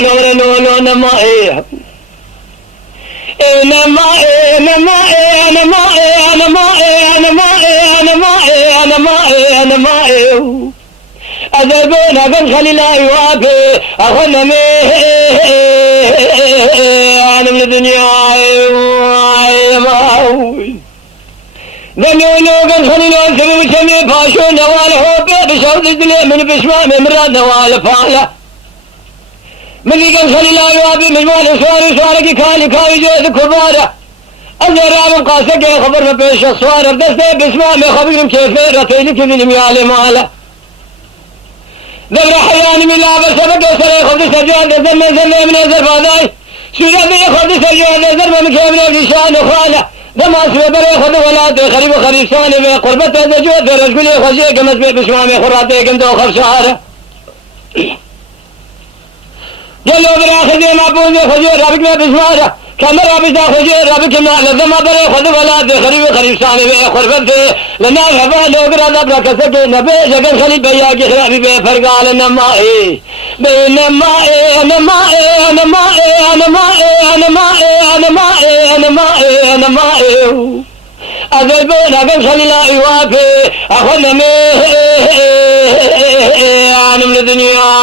لو نمائي نمائي نمائي نمائي نمائي نمائي نمائي نمائي نمائي أذبونا قد خليل أيوابي أخونا أنا من الدنيا ذنونو قد خليل أسري وشمي باشو نواله بشرط الدليل من بشماء من مراد نواله فعله من قد خليل أيوابي مجموعة سواري كالي جوز كبارة الزرع من قاسك خبر ما بيش الصوار بدسته بسماء ما خبرهم كيف رتيلك من ميالي ماله ذبر حياني من لعبة سبق وسري خبز سجوان ذزم من نزر فاضاي سورة بي خبز سجوان ذزر من كيف نبدي شان وخالة دما اسمه بري خبز ولاد خريب وخريب ثاني من قربته ذجوة ذي رجولي خزيه قمز بي بسمامي خراته قمدو خب شعاره جلو براخذي معبوذي خزيه رابك ما بسماره كما رابطة خجير رابط ما لذما بري خذ ولاد خريب ثاني من قربته لنا الحفا لو قرأ ذبرك سكي نبي جقن خليل بياكي خرابي بي فرق على نمائي بينمائي نمائي نمائي نمائي نمائي نمائي نمائي نمائي أذبونا قد خليل أيوابي أخونا أنا من الدنيا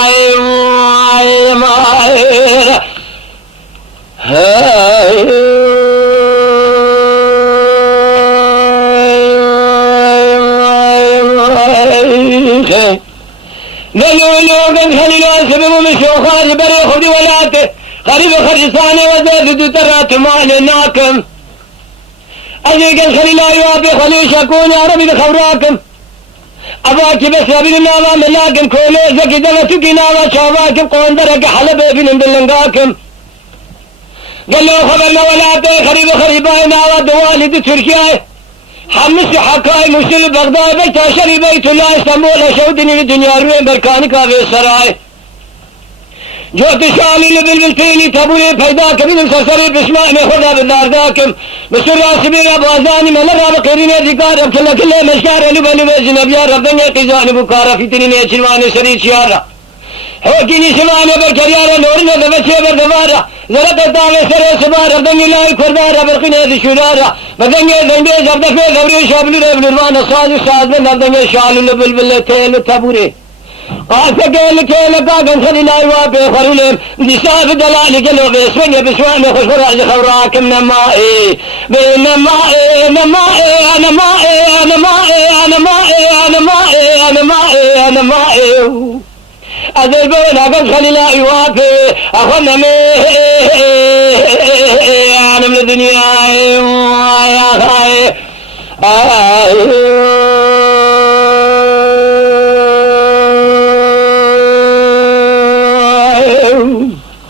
لولو قد خليلو سبب مشو خارج بري خدي ولاته خريب خرجساني وزاد ترات مال ناكم أجي قد خليلو يوابي خليل شكون يا ربي بخوراكم أباكي بس ربي ناما ملاكم كولو زكي دلتكي ناما شاباكم قوندرك حلب ابن دلنقاكم قال له خبرنا ولاته خريباي ناوا دوالد تركيا حمس حكاي مسلم بغداد بيت شري بيت الله اسطنبول شودني الدنيا روين بركاني كافي السراي جوت شالي لبلبلتيني تبولي فيداك من سرسري بسمعني خدا بالدار ذاكم بسر راسبي ابو ازاني من الراب قيرين ذكار كل مشكار لبن بزنب يا رب دنيا قزاني بكاره في تنين شلواني سري شيارة حوكيني شلواني بركريارة نورنا دفتشي بردوارة زرق الدعوة سري سبارة دنيا لاي كردارة برقنا ذي شرارة بدنيا ذنبي زبدك في ذبري شابلو ربن الوان الصاد من دنيا شالو لبلبلتين تبوري قاسك لك قاقن خلي لا يوابي خرولهم نساف دلالي قلوا بسوية بسواني خشور عزي خوراكم نمائي بنمائي نمائي نمائي نمائي نمائي نمائي نمائي نمائي أذبونا قد خلي لا يوابي أخونا أنا من الدنيا يا خاي